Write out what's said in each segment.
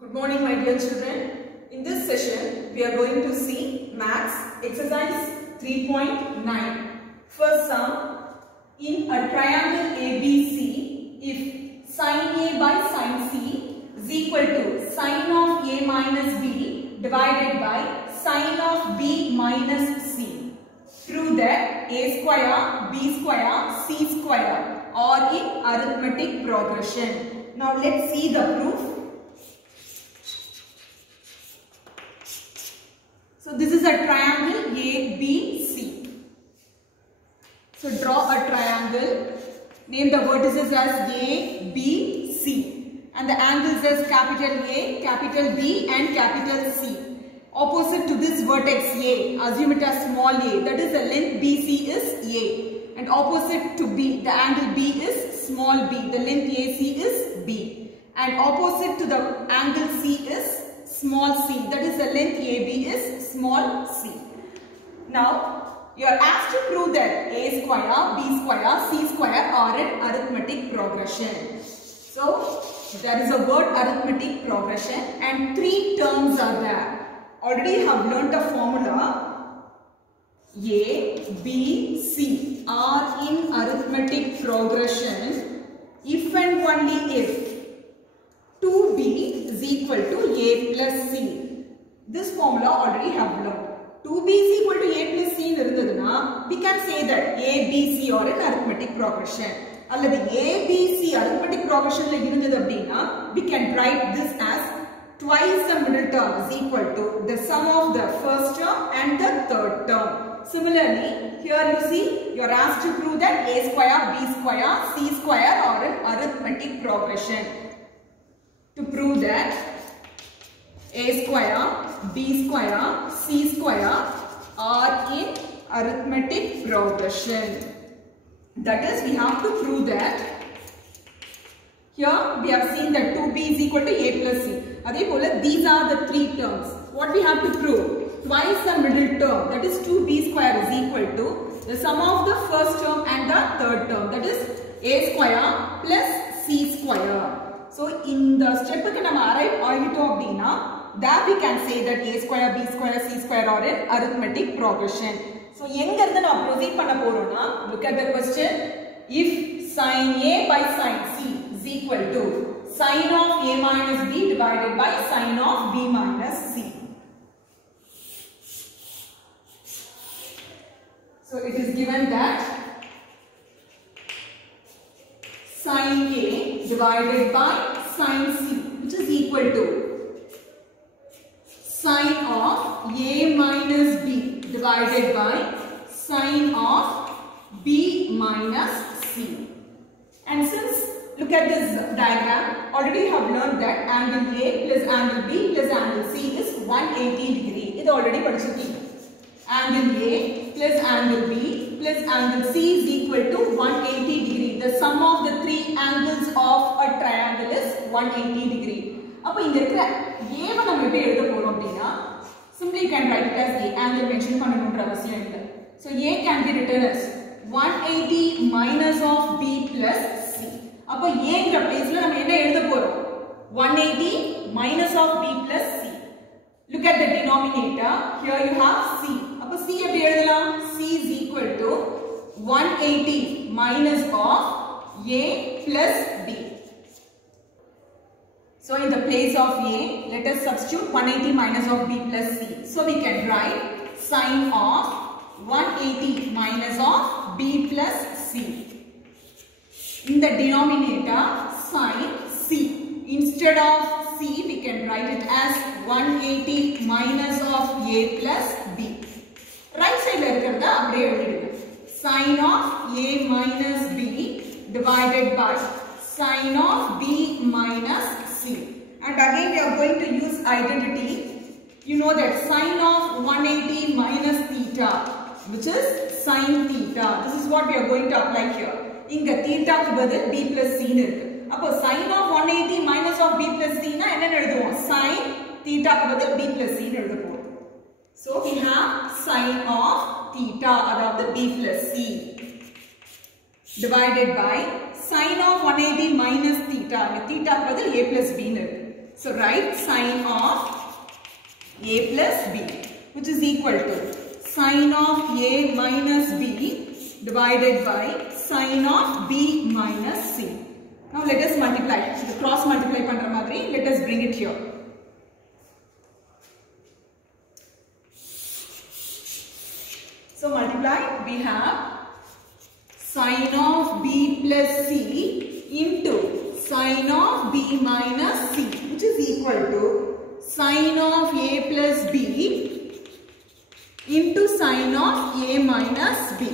Good morning, my dear children. In this session, we are going to see Maths exercise 3.9. First sum, in a triangle ABC, if sin A by sin C is equal to sin of A minus B divided by sin of B minus C, prove that A square, B square, C square are in arithmetic progression. Now let's see the proof. So this is a triangle ABC. So draw a triangle. Name the vertices as A, B, C. And the angles as capital A, capital B and capital C. Opposite to this vertex A, assume it as small a. That is the length BC is A. And opposite to B, the angle B is small b. The length AC is B. And opposite to the angle C is small c, that is the length AB is small c. Now you are asked to prove that A square, B square, C square are in arithmetic progression. So there is a word arithmetic progression and three terms are there. Already have learnt a formula. A, B, C are in arithmetic progression if and only if 2b is equal to a plus c. This formula already have learned. 2b is equal to a plus c irundaduna, we can say that a, b, c are in arithmetic progression. Alladhi a, b, c arithmetic progression la irundhathu appadina, we can write this as twice the middle term is equal to the sum of the first term and the third term. Similarly, here you see you are asked to prove that a square, b square, c square are in arithmetic progression. To prove that A square, B square, C square are in arithmetic progression. That is, we have to prove that. Here we have seen that 2b is equal to a plus c. These are the three terms. What we have to prove? Twice the middle term, that is 2b square is equal to the sum of the first term and the third term, that is a square plus c square. So in the step we arrive there we can say that a square, b square, c square are in arithmetic progression. So proceed look at the question. If sin A by sin C is equal to sin of A minus B divided by sin of B minus C. So it is given that sin A divided by sin C, which is equal to sin of A minus B divided by sin of B minus C. And since, look at this diagram, already have learned that angle A plus angle B plus angle C is 180 degree. It already padichirukeenga. Angle A plus angle B plus angle C is equal to 180 degree. The sum of the three angles of a triangle is 180 degree. Now, in the A, simply you can write it as A. Angle mention so A can be written as 180 minus of B plus C. Now, A in the place 180 minus of B plus C. Look at the denominator. Here you have C. C is equal to 180 minus of A plus B. So in the place of A, let us substitute 180 minus of B plus C. So we can write sin of 180 minus of B plus C. In the denominator, sin C. Instead of C, we can write it as 180 minus of A plus B. Right side sin of A minus B divided by sin of B minus C. And again we are going to use identity. You know that sin of 180 minus theta, which is sin theta. This is what we are going to apply here. Inga theta ku badal B plus C irukku. Appo sin of 180 minus of B plus C na enna eludhuvom? Sin theta ku badal B plus C nu eludhuvom. So we have sin of theta or the B plus C divided by sin of 180 minus theta. Theta பதில் A plus B. So write sine of a plus b, which is equal to sine of a minus b divided by sine of b minus c. Now let us multiply. The cross multiply pandra madri, let us bring it here. So multiply, we have sine of b plus c into sine of b minus c, which is equal to sine of a plus b into sine of a minus b.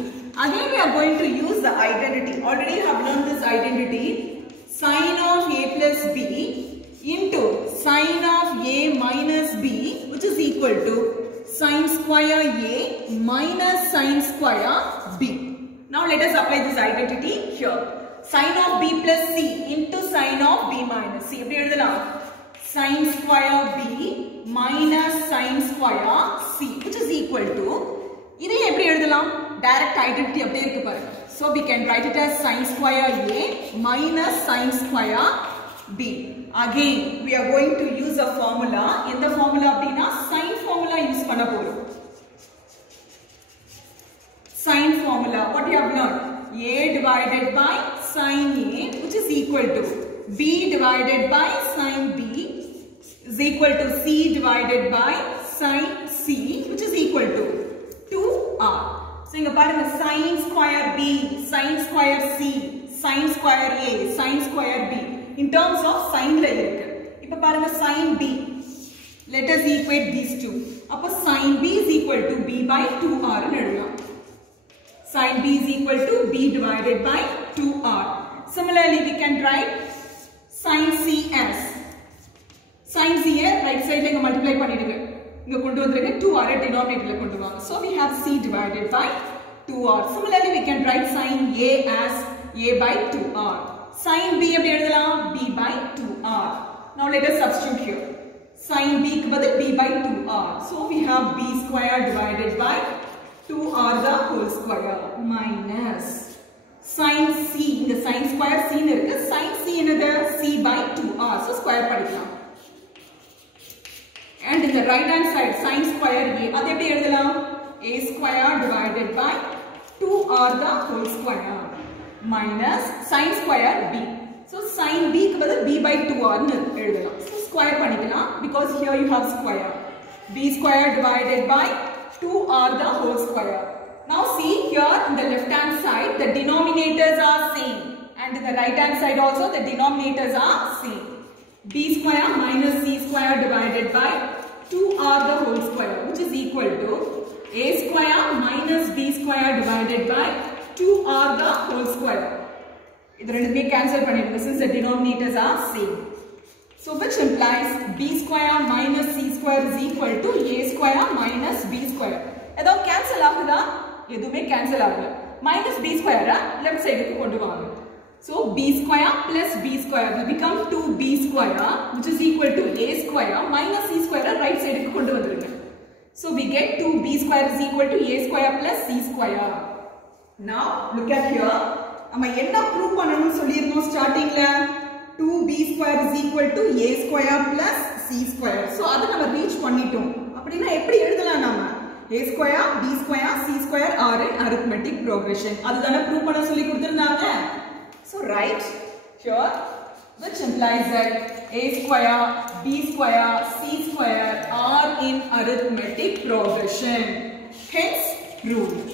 Again we are going to use the identity. Already have learned this identity. Sine of a plus b into sine of a minus b, which is equal to sine square a minus sine square b. Now let us apply this identity here. Sine of b plus c into sine of b minus c. எப்படி எழுதலாம்? Sine square b minus sine square c, which is equal to, இதை எப்படி எழுதலாம்? Direct identity அப்படியே இருக்கு பாருங்க. So we can write it as sine square a minus sine square b. Again we are going to use a formula. எந்த formula அப்படினா sine formula use பண்ண போறோம். Sine formula, what you have learned? A divided by sine a, which is equal to b divided by sine b is equal to c divided by sine c, which is equal to 2r. So inga parunga sine square b, sine square c, sine square a, sine square b. In terms of sine la irukku. Ipo parunga sine b. Let us equate these two. Appo sine b is equal to b by 2r nu eludalam. Sine b is equal to b divided by 2r. Similarly, we can write sine c as sine c right side la multiply பண்ணிடுங்க. இங்க கொண்டு வந்திருங்க 2r denominator la கொண்டு வாங்க. So we have c divided by 2r. Similarly, we can write sine a as a by 2r. Sine b எப்படி எழுதலாம்? b by 2r. Now let us substitute here. Sine b க்கு பதில் b by 2r. So we have b square divided by 2r the whole square minus sin c. இந்த sin square c னு இருக்கு. sin c என்னது? c by 2r. So square படிக்கலாம். And in the right hand side sin square a, அது எப்படி எழுதலாம்? a square divided by 2r the whole square minus sin square b. So sin b க்கு பதில் b by 2r னு எழுதலாம். So square பண்ணிக்கலாம் because here you have square. b square divided by 2r the whole square. Now see here in the left hand side the denominators are same, and in the right hand side also the denominators are same. b square minus c square divided by 2r the whole square, which is equal to a square minus b square divided by 2r the whole square. இது ரெண்டுமே cancel பண்ணிடுங்க since the denominators are same. So which implies b square minus c square is equal to a square minus b square. ஏதாவது cancel ஆகுதா? எதுவுமே cancel ஆகல. minus b square left side க்கு கொண்டு வாங்க. So b square plus b square will become 2b square, which is equal to a square minus c square right side க்கு கொண்டு வந்துருங்க. So we get 2b square is equal to a square plus c square. Now look at here. நம்ம என்ன prove பண்ணனும்னு சொல்லிருந்தோம் ஸ்டார்டிங்ல? 2b square is equal to a square plus c square. So அத நம்ம reach பண்ணிட்டோம். அப்படினா எப்படி எழுதலாம் நாம? a square, b square, c square are in arithmetic progression. அதுதான ப்ரூவ் பண்ண சொல்லி கொடுத்திருந்தாங்க. So write here, which implies that a square, b square, c square are in arithmetic progression. Hence proved.